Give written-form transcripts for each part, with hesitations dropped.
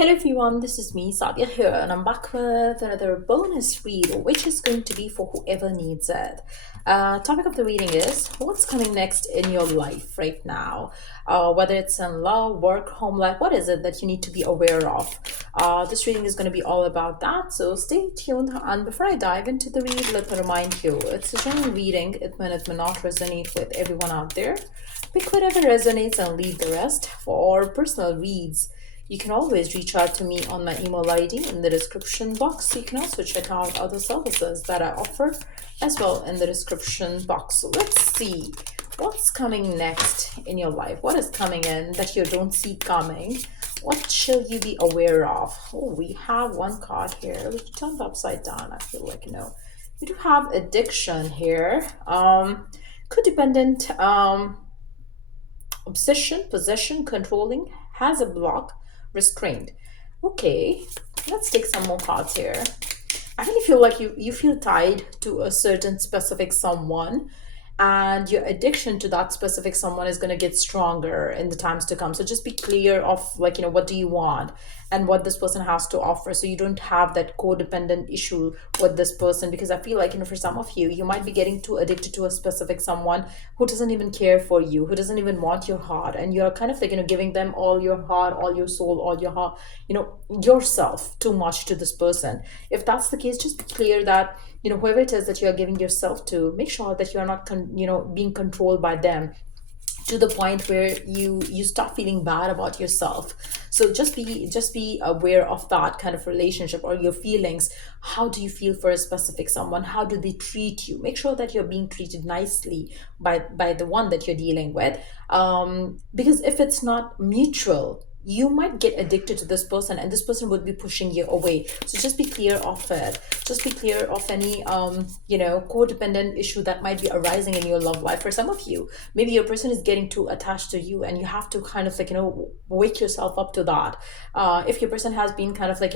Hello everyone, this is me, Sadia here, and I'm back with another bonus read, which is going to be for whoever needs it. Topic of the reading is what's coming next in your life right now, whether it's in love, work, home life. What is it that you need to be aware of? This reading is going to be all about that, so stay tuned. And before I dive into the read, let me remind you it's a general reading. It may not resonate with everyone out there. Pick whatever resonates and leave the rest. For personal reads, you can always reach out to me on my email ID in the description box. You can also check out other services that I offer as well in the description box. So let's see what's coming next in your life. What is coming in that you don't see coming? What should you be aware of? Oh, we have one card here. Let's turn it upside down. I feel like, we do have addiction here. Codependent, obsession, possession, controlling, has a block, restrained. Okay, let's take some more cards here. I really feel like you feel tied to a certain specific someone, and your addiction to that specific someone is going to get stronger in the times to come. So just be clear of, like, what do you want and what this person has to offer, so you don't have that codependent issue with this person. Because I feel like, for some of you, you might be getting too addicted to a specific someone who doesn't even care for you, who doesn't even want your heart, and you're kind of like, giving them all your heart, all your soul, all your heart, yourself too much to this person. If that's the case, just be clear that, whoever it is that you're giving yourself to, make sure that you're not being controlled by them to the point where you start feeling bad about yourself. So just be aware of that kind of relationship or your feelings. How do you feel for a specific someone? How do they treat you? Make sure that you're being treated nicely by the one that you're dealing with, because if it's not mutual, you might get addicted to this person, and this person would be pushing you away. So just be clear of it. Just be clear of any codependent issue that might be arising in your love life. For some of you, maybe your person is getting too attached to you, and you have to kind of like, wake yourself up to that. If your person has been kind of like,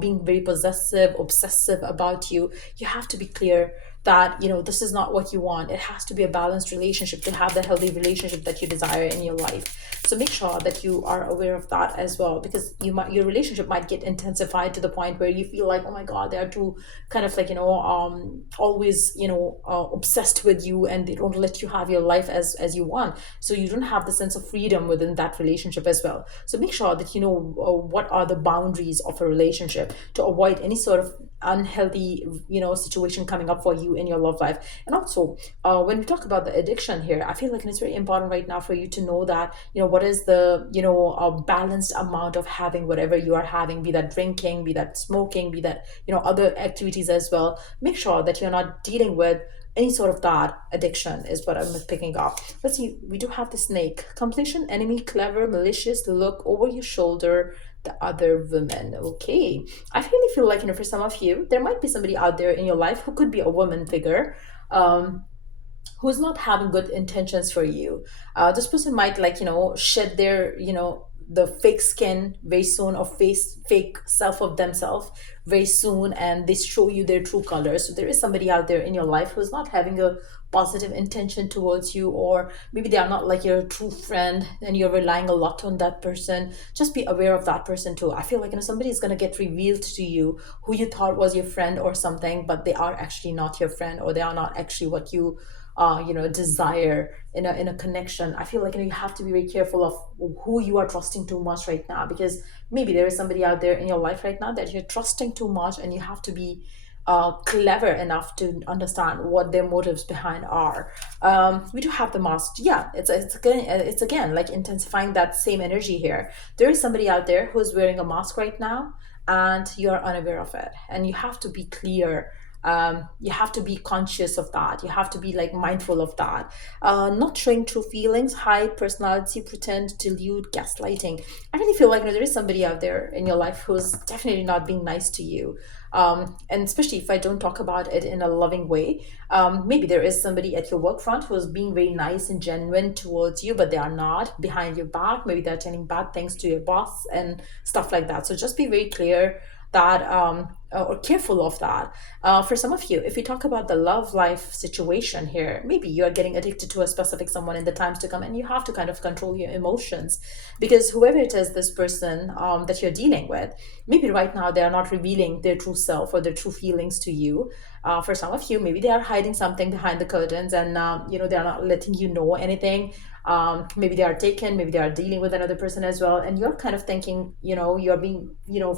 being very possessive, obsessive about you, you have to be clear that, this is not what you want. It has to be a balanced relationship to have the healthy relationship that you desire in your life. So make sure that you are aware of that as well, because your relationship might get intensified to the point where you feel like, oh my god, they are too kind of like, always, obsessed with you, and they don't let you have your life as you want. So you don't have the sense of freedom within that relationship as well. So make sure that you know what are the boundaries of a relationship to avoid any sort of unhealthy situation coming up for you in your love life. And also, when we talk about the addiction here, I feel like it's very important right now for you to know that, what is the balanced amount of having whatever you are having, be that drinking, be that smoking, be that other activities as well. Make sure that you're not dealing with any sort of that addiction, is what I'm picking up. Let's see, we do have the snake. Completion, enemy, clever, malicious, look over your shoulder, the other woman. Okay. I really feel like, for some of you, there might be somebody out there in your life who could be a woman figure. Who's not having good intentions for you. This person might, like, shed their, the fake skin very soon, or face fake self of themselves very soon, and they show you their true colors. So there is somebody out there in your life who's not having a positive intention towards you, or maybe they are not like your true friend and you're relying a lot on that person. Just be aware of that person too. I feel like, somebody is going to get revealed to you who you thought was your friend or something, but they are actually not your friend, or they are not actually what you desire in a connection. I feel like, you have to be very careful of who you are trusting too much right now, because maybe there is somebody out there in your life right now that you're trusting too much, and you have to be clever enough to understand what their motives behind are. We do have the mask. Yeah, it's again like intensifying that same energy here. There is somebody out there who's wearing a mask right now, and you are unaware of it, and you have to be clear. You have to be conscious of that. You have to be like mindful of that. Not showing true feelings, hide personality, pretend, delude, gaslighting. I really feel like, there is somebody out there in your life who's definitely not being nice to you. And especially if I don't talk about it in a loving way, maybe there is somebody at your work front who's being very nice and genuine towards you, but they are not behind your back. Maybe they're telling bad things to your boss and stuff like that. So just be very clear that or careful of that. For some of you, if we talk about the love life situation here, maybe you are getting addicted to a specific someone in the times to come, and you have to kind of control your emotions, because whoever it is, this person that you're dealing with, maybe right now they are not revealing their true self or their true feelings to you. For some of you, maybe they are hiding something behind the curtains, and they are not letting you know anything. Maybe they are taken, maybe they are dealing with another person as well, and you're kind of thinking, you're being,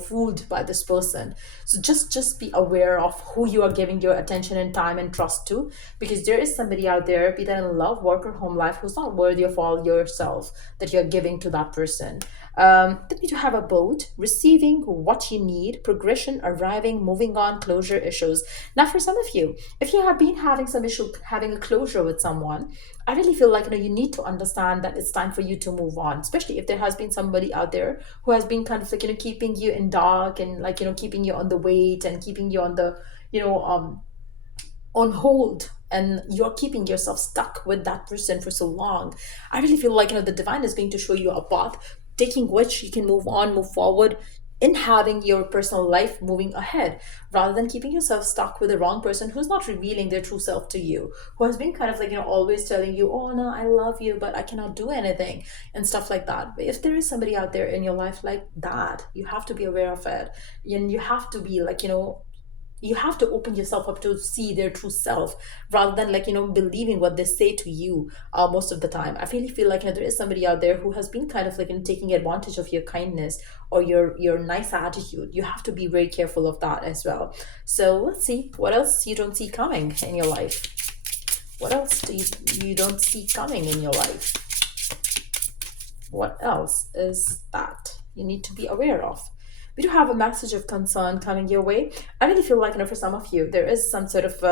fooled by this person. So just be aware of who you are giving your attention and time and trust to, because there is somebody out there, be that in love, work, or home life, who's not worthy of all yourself that you're giving to that person. That need to have a boat, receiving what you need, progression, arriving, moving on, closure issues. Now, for some of you, if you have been having some issue having a closure with someone, I really feel like you need to understand that it's time for you to move on, especially if there has been somebody out there who has been kind of like keeping you in dark, and keeping you on the wait, and keeping you on the you know on hold, and you're keeping yourself stuck with that person for so long. I really feel like the divine is going to show you a path, taking which you can move on, move forward, in having your personal life moving ahead, rather than keeping yourself stuck with the wrong person who's not revealing their true self to you, who has been kind of always telling you, oh no, I love you, but I cannot do anything, and stuff like that. But if there is somebody out there in your life like that, you have to be aware of it, and you have to be you have to open yourself up to see their true self, rather than believing what they say to you. Most of the time, I really feel like there is somebody out there who has been kind of taking advantage of your kindness or your nice attitude. You have to be very careful of that as well. So let's see what else you don't see coming in your life. What else do you don't see coming in your life? What else is that you need to be aware of? We do have a message of concern coming your way. I really feel like, for some of you, there is some sort of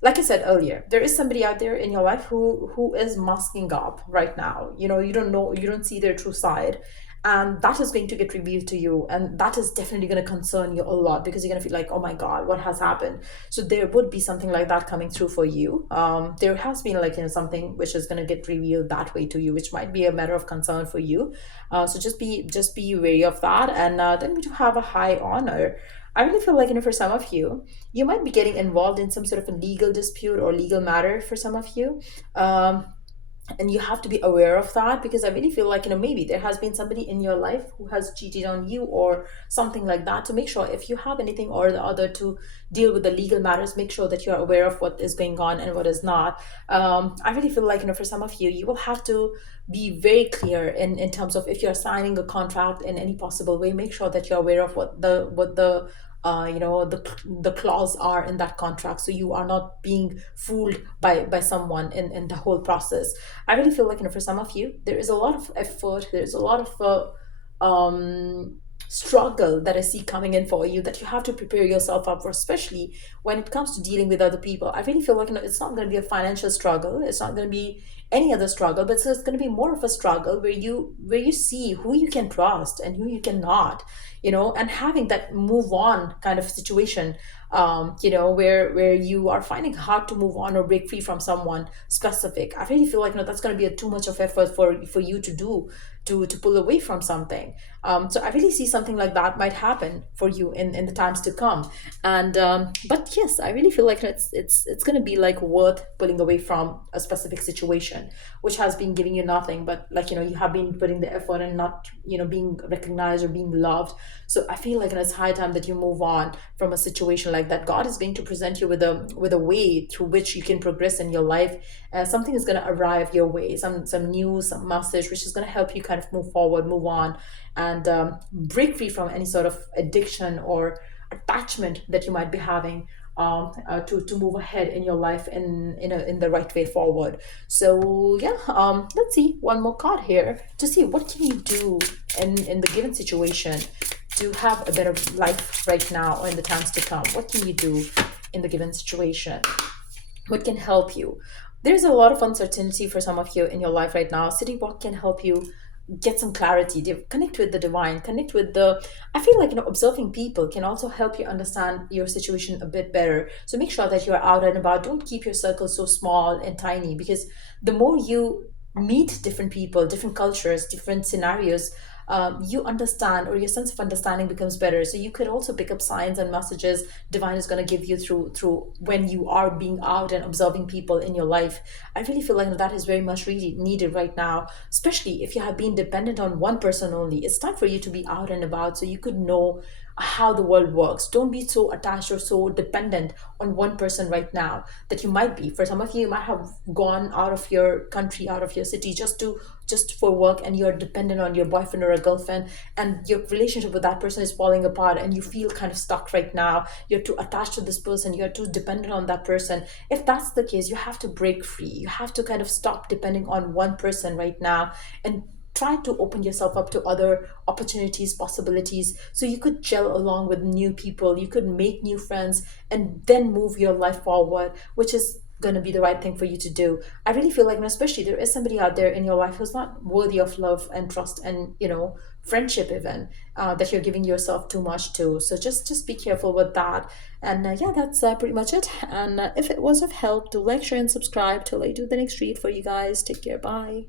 like I said earlier, there is somebody out there in your life who is masking up right now. You don't know, you don't see their true side, and that is going to get revealed to you, and that is definitely going to concern you a lot, because you're going to feel like, oh my god, what has happened? So there would be something like that coming through for you. There has been something which is going to get revealed that way to you, which might be a matter of concern for you. So just be wary of that. And then we do have a high honor. I really feel like, for some of you, you might be getting involved in some sort of a legal dispute or legal matter for some of you. And you have to be aware of that, because I really feel like maybe there has been somebody in your life who has cheated on you or something like that. To make sure, if you have anything or the other to deal with the legal matters, make sure that you're aware of what is going on and what is not. I really feel like for some of you, you will have to be very clear in terms of, if you're signing a contract in any possible way, make sure that you're aware of what the clause are in that contract, so you are not being fooled by someone in the whole process. I really feel like for some of you, there is a lot of effort, there's a lot of struggle that I see coming in for you, that you have to prepare yourself up for, especially when it comes to dealing with other people. I really feel like it's not going to be a financial struggle, it's not going to be any other struggle, but it's going to be more of a struggle where you see who you can trust and who you cannot, and having that move on kind of situation, where you are finding hard to move on or break free from someone specific. I really feel like that's going to be too much of effort for you to do, to pull away from something. So I really see something like that might happen for you in the times to come. And but yes, I really feel like it's going to be worth pulling away from a specific situation which has been giving you nothing, but you have been putting the effort and not being recognized or being loved. So I feel like it's high time that you move on from a situation like that. God is going to present you with a way through which you can progress in your life. Something is going to arrive your way, some news, some message, which is going to help you kind of move forward, move on, and break free from any sort of addiction or attachment that you might be having, to move ahead in your life in the right way forward. So yeah, let's see one more card here to see what can you do in the given situation to have a better life right now or in the times to come. What can you do in the given situation? What can help you? There's a lot of uncertainty for some of you in your life right now. City Walk can help you get some clarity, connect with the divine, connect with the, I feel like observing people can also help you understand your situation a bit better. So make sure that you're out and about. Don't keep your circle so small and tiny, because the more you meet different people, different cultures, different scenarios, you understand, or your sense of understanding becomes better. So you could also pick up signs and messages divine is going to give you through when you are being out and observing people in your life. I really feel like that is very much really needed right now, especially if you have been dependent on one person only. It's time for you to be out and about so you could know how the world works. Don't be so attached or so dependent on one person right now that you might be. For some of you, you might have gone out of your country, out of your city, just for work, and you're dependent on your boyfriend or a girlfriend, and your relationship with that person is falling apart, and you feel kind of stuck right now. You're too attached to this person, you're too dependent on that person. If that's the case, you have to break free. You have to kind of stop depending on one person right now and try to open yourself up to other opportunities, possibilities, so you could gel along with new people, you could make new friends, and then move your life forward, which is going to be the right thing for you to do. I really feel like, and especially there is somebody out there in your life who's not worthy of love and trust and, friendship even, that you're giving yourself too much to. So just be careful with that. And yeah, that's pretty much it. And if it was of help, do like, share, and subscribe till I do the next read for you guys. Take care. Bye.